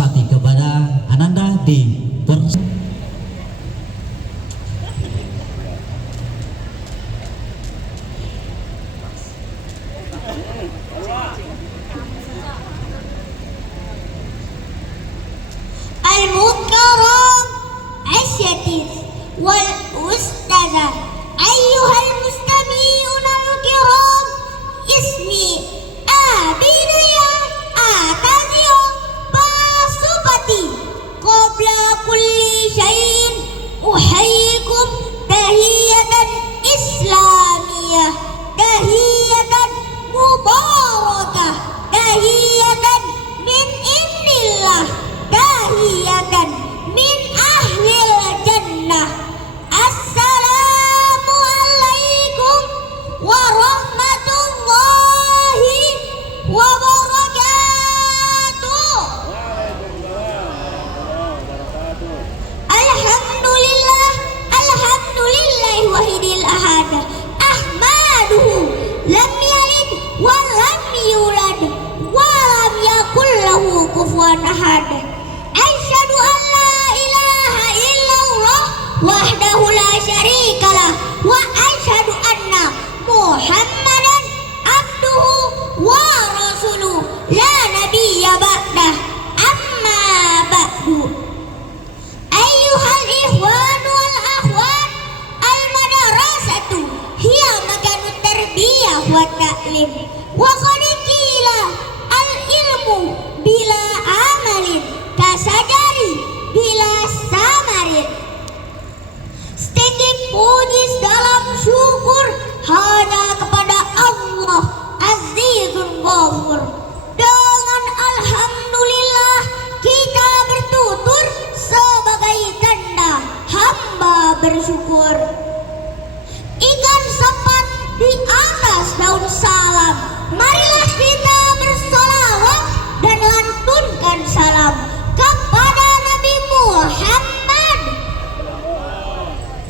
Sarasvati kepada Ananda di Al-Mukarram Asyatif wal Ustazah Ayyuhal Mustami'un al-Kiram Ismi Abinaya Atazio Pasupati Qabla kulli syai'in Uhayyikum Tahiyatan Islamiyah Tahiyatan Mubarakah Tahiyatan min indillah Tahiyatan min ahlil jannah. Assalamu alaikum warahmatullahi wabarakatuh. Alhamdulillah, alhamdulillah wahidil ahad. Ahmaduhu lam yalid wa lam yulad wa lam yakul lahu kufuwan ahad. Asyhadu an la ilaha illallah wahdahu la syarikalah wa asyhadu anna Muhammadan abduhu wa rasuluh la nabiyya ba'dah amma ba'du. Ayyuhal ikhwan wal akhwat, al madrasatu hiya makanut tarbiyah wa ta'lim wa qad qila al ilmu bila amalin kasajari bila samarin. Setinggi puji dalam syukur hanya kepada Allah Azizun Ghafur. Dengan alhamdulillah kita bertutur sebagai tanda hamba bersyukur. Ikan sepat di atas daun salam, marilah kita bersolawat dan lantunkan salam kepada Nabi Muhammad,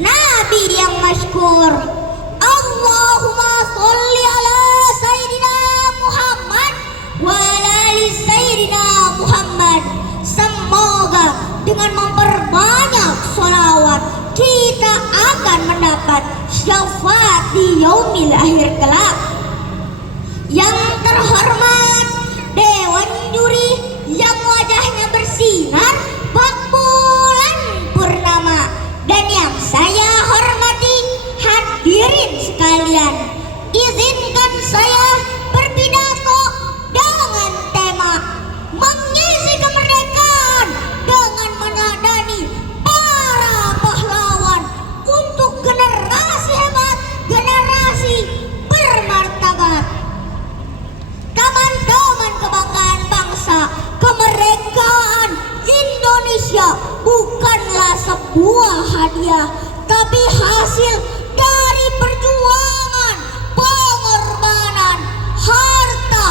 Nabi yang masyhur. Allahumma sholli ala Sayyidina Muhammad wa ala ali Sayyidina Muhammad. Semoga dengan memperbanyak sholawat kita akan mendapat syafaat di yaumil akhir kelak. Yang terhormat Dewan Juri yang wajahnya bersinar bak bulan purnama, dan yang saya hormati hadirin sekalian, izinkan saya berpidato dengan tema mengisi kemerdekaan dengan menyadari para pahlawan untuk generasi hebat, generasi bermartabat. Teman-teman kebanggaan bangsa, kemerdekaan Indonesia bukanlah sebuah hadiah, tapi hasil dari perjuangan, pengorbanan, harta,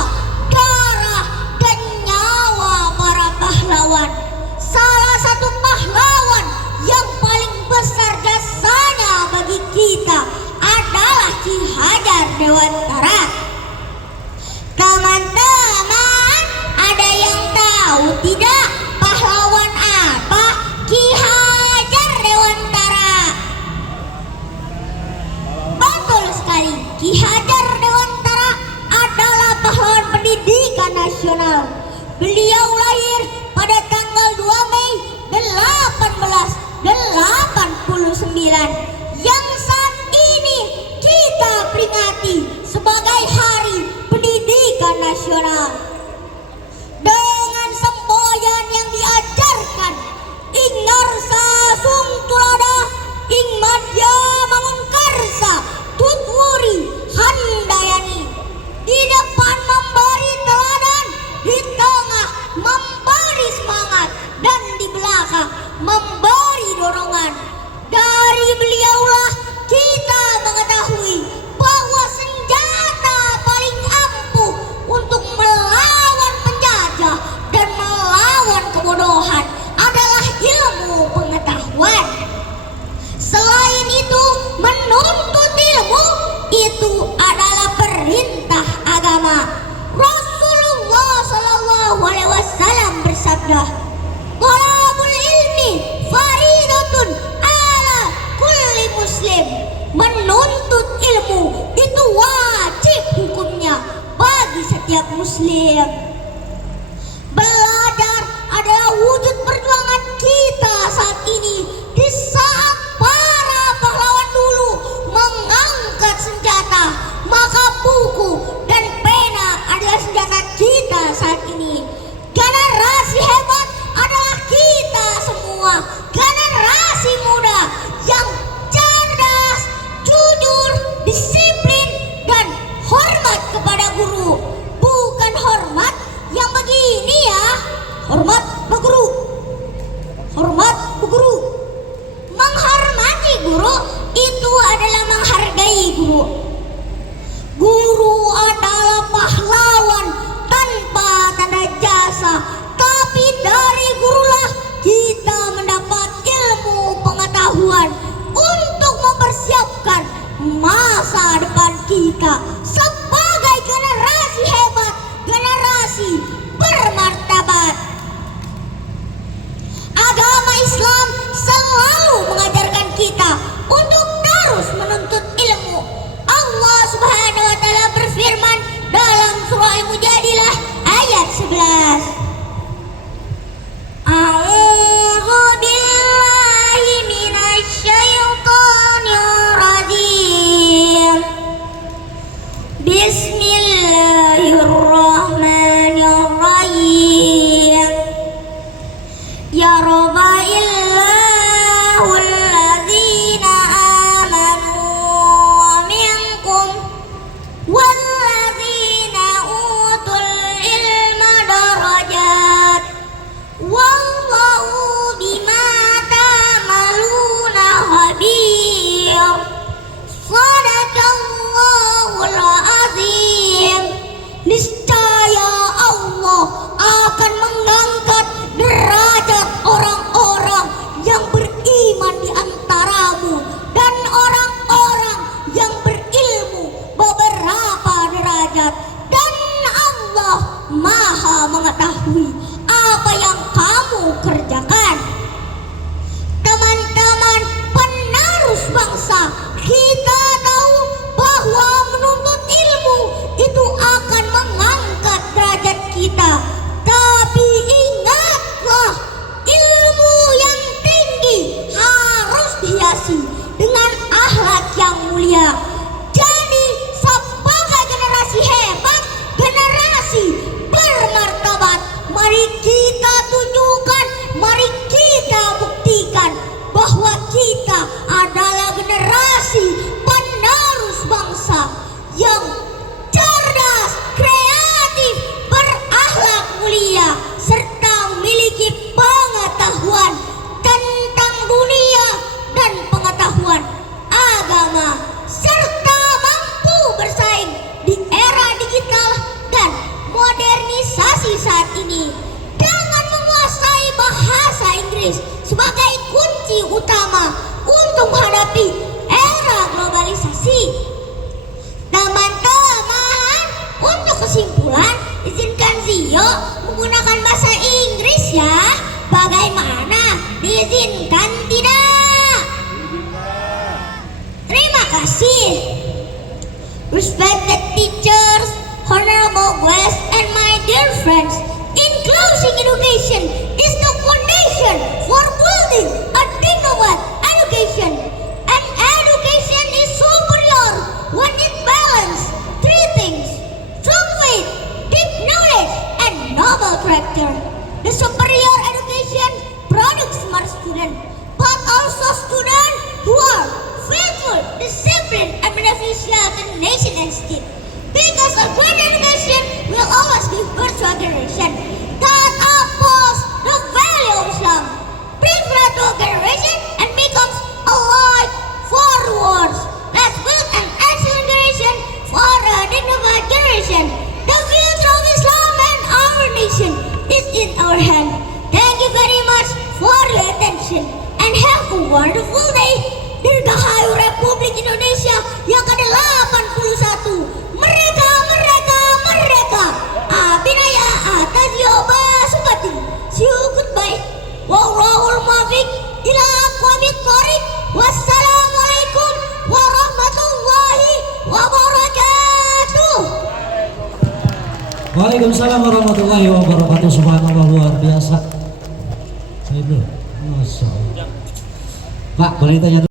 darah, dan nyawa para pahlawan. Salah satu pahlawan yang paling besar jasanya bagi kita adalah Ki Hajar Dewantara. Teman-teman, ada yang tahu tidak pahlawan apa Ki Hajar Dewantara? Betul sekali, Ki Hajar Dewantara adalah pahlawan pendidikan nasional. Beliau lahir pada tanggal 2 Mei 1889 yang saat ini kita peringati sebagai Hari Pendidikan Nasional. Dengan semboyan yang diajarkan ing narsa sung tulada ing madya mamungkarsa tutwuri handayani, di depan memberi teladan, di tengah memberi semangat, dan di belakang memberi dorongan. Dari beliaulah kita mengetahui bahwa senjata paling ampuh untuk melawan penjajah dan melawan kebodohan adalah ilmu pengetahuan. Selain itu, menuntut ilmu itu adalah perintah agama. Rasulullah SAW bersabda, ilmu itu wajib hukumnya bagi setiap muslim. Belajar adalah wujud perjuangan kita saat ini, di saat para pahlawan dulu mengangkat senjata, maka buku dan pena adalah senjata kita saat ini. Generasi hebat adalah kita semua, generasi muda yang cerdas, jujur, disiplin, dan hormat kepada guru. Bukan hormat yang begini ya, hormat Bu Guru, hormat Bu Guru. Menghormati guru itu adalah menghargai guru. Guru adalah pahlawan tanpa tanda jasa, tapi dari gurulah kita mendapat ilmu pengetahuan untuk mempersiapkan masa depan kita sebagai generasi hebat, generasi bermartabat. Agama Islam selalu mengajarkan kita untuk terus menuntut ilmu. Allah Subhanahu wa taala berfirman dalam surah Al-Mujadilah ayat 11. A'udzu billahi minasy syaithanir rajim. Bismillahirrahmanirrahim. Yarfa'illahu alladzina amanu minkum walladzina utul ilma darajat wallahu bima ta'maluna khabir. Shadaqallahul azim. Niscaya Allah akan mengangkat derajat orang-orang yang beriman di antaramu dan orang-orang yang berilmu beberapa derajat, dan Allah Maha mengetahui apa yang kamu kerjakan. Teman-teman penerus bangsa, kita tahu bahwa menuntut ilmu itu akan mengangkat derajat kita. Tapi ingatlah, ilmu yang tinggi harus dihiasi dengan akhlak yang mulia. Jadi sebagai generasi hebat, generasi bermartabat, mari kita tunjukkan, mari kita buktikan bahwa kita adalah generasi penerus bangsa yang cerdas, kreatif, berakhlak mulia, serta memiliki pengetahuan tentang dunia dan pengetahuan agama, serta mampu bersaing di era digital dan modernisasi saat ini dengan menguasai bahasa Inggris sebagai kunci utama untuk menghadapi era globalisasi. Teman-teman, untuk kesimpulan, izinkan Zio menggunakan bahasa Inggris ya. Bagaimana? Diizinkan tidak? Terima kasih. Respected teachers, honorable guests, and my dear friends, inclusive education is the foundation for building a dignified education. And education is superior when it balances three things: strong faith, deep knowledge, and noble character. The superior education produces smart students, but also students who are faithful, disciplined, and beneficial to the nation and state. Because a good education will always give birth to a generation that upholds the value of Islam, brings birth to a generation, and becomes a light forwards. Let's build an excellent generation for a dignified generation. The future of Islam and our nation is in our hand. Thank you very much for your attention and have a wonderful day. Dirgahayu Republik Indonesia yang ke-81. Mereka Abinaya Atazio Basupati. See you, goodbye. Wallahul muwaffiq ila aqwamit thoriq. Wassalamualaikum warahmatullahi Waalaikumsalam warahmatullahi wabarakatuh. Subhanallah, luar biasa. Saya dulu. Masya Allah. Pak, boleh tanya dulu?